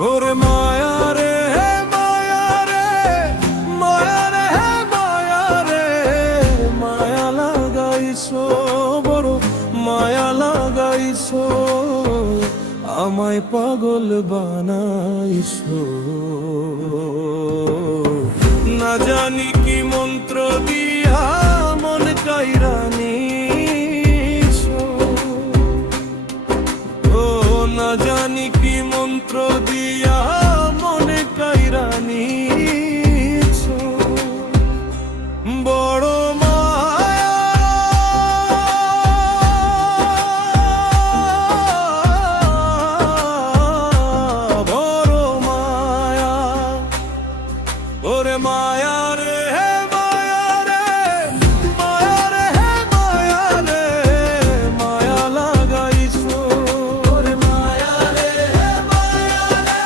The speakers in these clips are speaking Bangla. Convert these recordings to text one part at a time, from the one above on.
ওরে মায়া রে মায়া রে মায়া রে মায়া রে মায়া লাগাইছো বড় মায়া লাগাইছো আমায় পাগল বানাইছো না জানি কি মন্ত্র দিয়া মন কাইরা নিছো ও না জানি কি মন্ত্র দিয়া মনে কাইরা নিছো বড় মায়া বড় মায়া ওরে মায়া রে মায়া রে মায়া রে মায়া রে মায়া লাগাইছো ওরে মায়া রে মায়া রে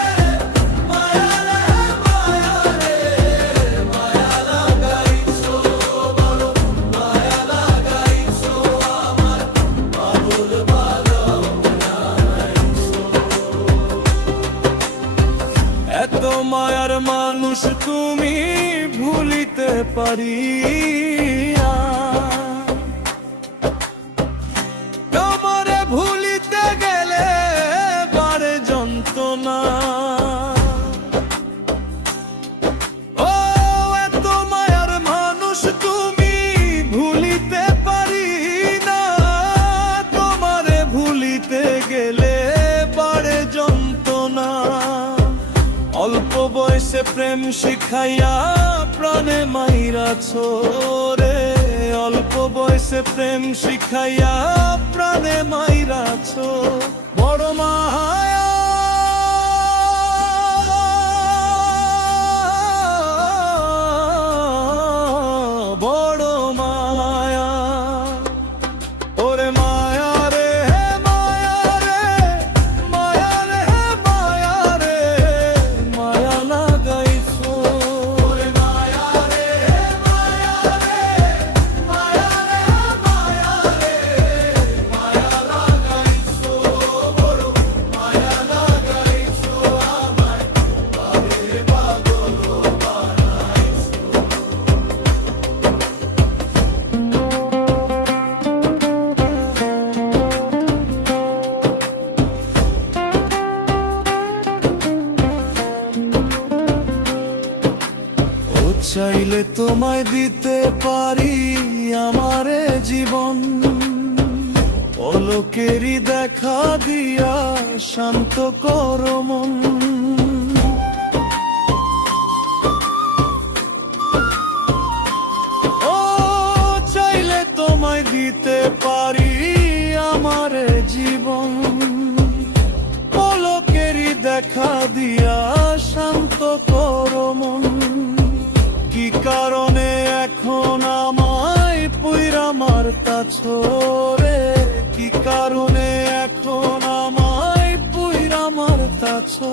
মায়া রে মায়া রে মায়া লাগাইছো বড় মায়া লাগাইছো আমার পাগল বানাইছো এত মায়ার মানুষ তুমি ভুলিতে পারি তোমারে ভুলিতে গেলে বারে যন্ত্রণা ও এত মায়ার মানুষ তুমি ভুলিতে পারি না তোমারে ভুলিতে গেলে বারে যন্ত্রণা অল্প বয়সে প্রেম শিখাইয়া প্রাণে মাইরাছো রে অল্প বয়সে প্রেম শিখাইয়া প্রাণে মাইরাছো বড় মায়া বড় মায়া ওরে মায়া রে মায়া রে মায়া রে মায়া রে মায়া লাগাইছো ওরে মায়া রে মায়া রে মায়া রে মায়া রে মায়া লাগাইছো বড় মায়া লাগাইছো আমায় পাগল বানাইছো ও চাইলে তোমায় দিতে পারি আমারে জীবন পলকেরই দেখা দিয়া শান্ত করো মন ও চাইলে তোমায় দিতে পারি আমারে জীবন পলকেরই দেখা দিয়া শান্ত করো মন কি কারণে এখন আমায় পুইরা মারতাছো রে কি কারণে এখন আমায় পুইরা মারতাছো